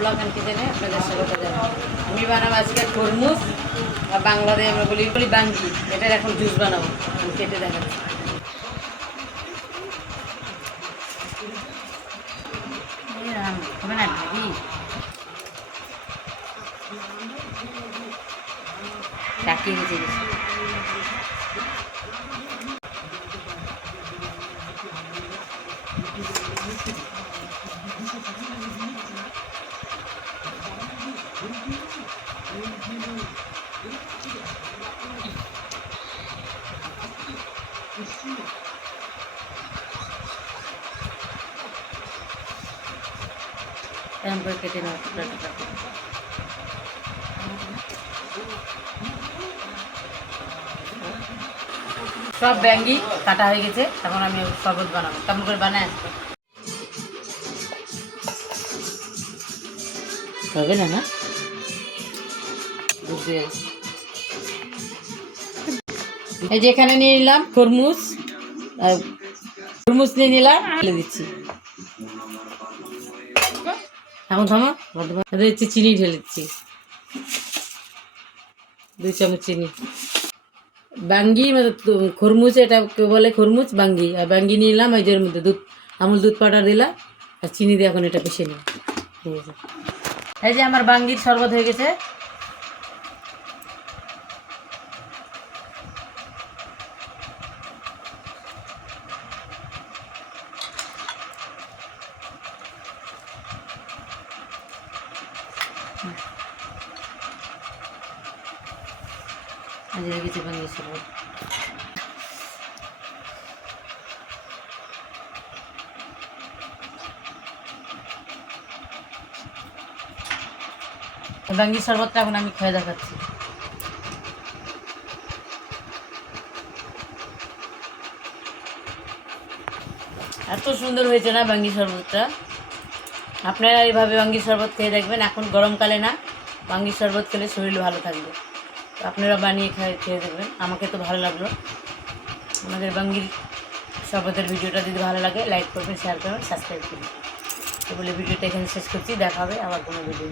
Blog and কিচেনে আপনাদের স্বাগত জানাই। আমি বানাবো আজকে তরমুজ আর বাংলাতে আমরা বলি বাঙ্গি। এটার এখন জুস বানাবো, আমি কেটে দেখাচ্ছি। হবে না ঢাকি ডাকিয়ে গেছে এরকম করে কেটে নেওয়া টুকরা টুকরা করে। সব ব্যাঙ্গি কাটা হয়ে গেছে, এখন আমি শরবত বানাবো। কেমন করে বানায় আসবো হবে না না বুঝতে গেছি। এই যে এখানে নিয়ে নিলাম তরমুজ, তরমুজ নিয়ে নিলাম, ফেলে দিচ্ছি। এখন থামো, দিচ্ছি চিনি, ঢেলে দিচ্ছি 2 চামচ চিনি। বাঙ্গি মানে খরমুজ, এটা কেউ বলে খরমুজ বাঙ্গি। আর বাঙ্গি নিয়ে নিলাম, এই যে এর মধ্যে দুধ, আমুল দুধ পাউডার দিলাম আর চিনি দিয়ে এখন এটা পিষে নিই। ঠিক আছে, এই যে আমার বাঙ্গির শরবত হয়ে গেছে। আজ হয়ে গেছে বাঙ্গির শরবত। বাঙ্গির শরবতটা এখন আমি খেয়ে দেখাচ্ছি। এত সুন্দর হয়েছে না বাঙ্গি শরবতটা। আপনারা এইভাবে বাঙ্গির শরবত খেয়ে দেখবেন। এখন গরমকালে না, বাঙ্গির শরবত খেলে শরীর ভালো থাকবে। তো আপনারা বানিয়ে খেয়ে দেখবেন। আমাকে তো ভালো লাগলো। আমাদের বাঙ্গির শরবতের ভিডিওটা যদি ভালো লাগে লাইক করবেন, শেয়ার করবেন, সাবস্ক্রাইব করবেন। তো বলে ভিডিওটা এখানে শেষ করছি। দেখা হবে আবার কোনো ভিডিও।